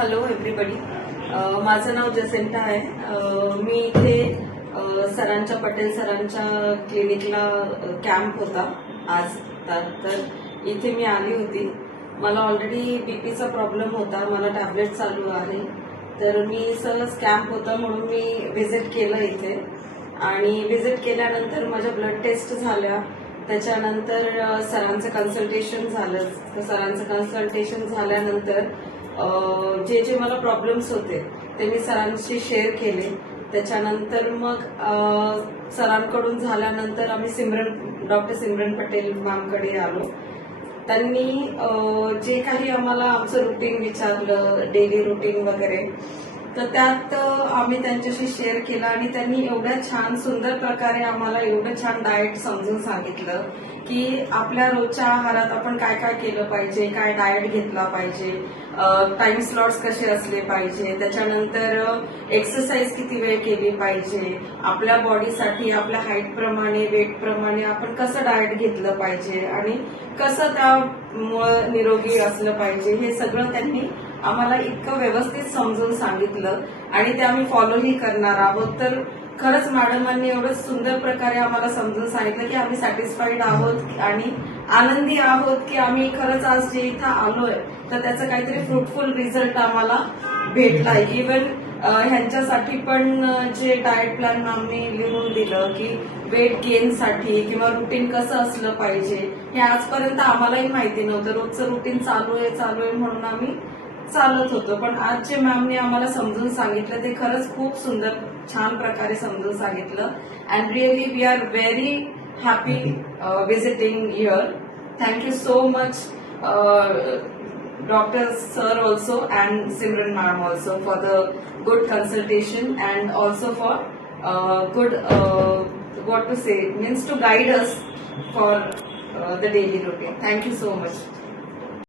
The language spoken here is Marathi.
Hello everybody. माझं नाव जसेंटा आहे. मी इथे सरांच्या पटेल सरांच्या क्लिनिकला कॅम्प होता आज. तर इथे मी आली होती. मला ऑलरेडी बीपीचा प्रॉब्लेम होता, मला टॅबलेट चालू आहे. तर मी सहज कॅम्प होता म्हणून मी व्हिजिट केलं इथे. आणि व्हिजिट केल्यानंतर माझ्या ब्लड टेस्ट झाल्या. त्याच्यानंतर सरांचं कन्सल्टेशन झालं. तर सरांचं कन्सल्टेशन झाल्यानंतर जे जे मला प्रॉब्लेम्स होते ते मी सरांशी शेअर केले. त्याच्यानंतर मग सरांकडून झाल्यानंतर आम्ही डॉक्टर सिमरन पटेल मॅमकडे आलो. त्यांनी जे काही आम्हाला आमचं रुटीन विचारलं, डेली रुटीन वगैरे, तर त्यात आम्ही त्यांच्याशी शेअर केलं. आणि त्यांनी एवढ्या छान सुंदर प्रकारे आम्हाला एवढं छान डाएट समजून सांगितलं की आपल्या रोजच्या आहारात आपण काय काय केलं पाहिजे, काय डाएट घेतला पाहिजे, टाइम स्लॉट्स कसे असले पाहिजे, त्याच्यानंतर एक्सरसाइज किती वेळ केली पाहिजे, आपल्या बॉडीसाठी आपल्या हाईट प्रमाणे वेट प्रमाणे आपण कसं डाएट घेतलं पाहिजे आणि कसं त्यामुळे निरोगी असलं पाहिजे, हे सगळं त्यांनी आम्हाला इतकं व्यवस्थित समजून सांगितलं. आणि ते आम्ही फॉलोही करणार आहोत. तर खरंच मॅडमांनी एवढं सुंदर प्रकारे आम्हाला समजून सांगितलं की आम्ही सॅटिस्फाईड आहोत आणि आनंदी आहोत की आम्ही खरंच आज जे इथं आलोय तर त्याचा काहीतरी फ्रुटफुल रिझल्ट आम्हाला भेटलाय. इव्हन ह्यांच्यासाठी पण जे डाएट प्लॅन आम्ही लिहून दिलं की वेट गेनसाठी किंवा रुटीन कसं असलं पाहिजे, हे आजपर्यंत आम्हालाही माहिती नव्हतं. रोजचं रुटीन चालू आहे म्हणून आम्ही चालत होतो. पण आज जे मॅमने आम्हाला समजून सांगितलं ते खरंच खूप सुंदर छान प्रकारे समजून सांगितलं. And really we are very happy visiting here. Thank you so much Dr. Sir also and Simran ma'am also for the good consultation and also for good what to say means to guide us for the daily routine. Thank you so much.